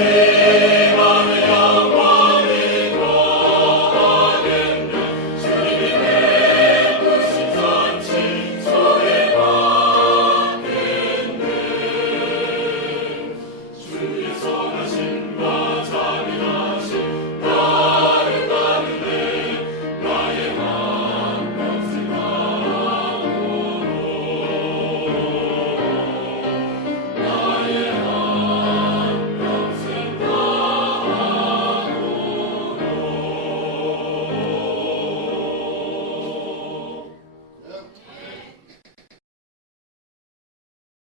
한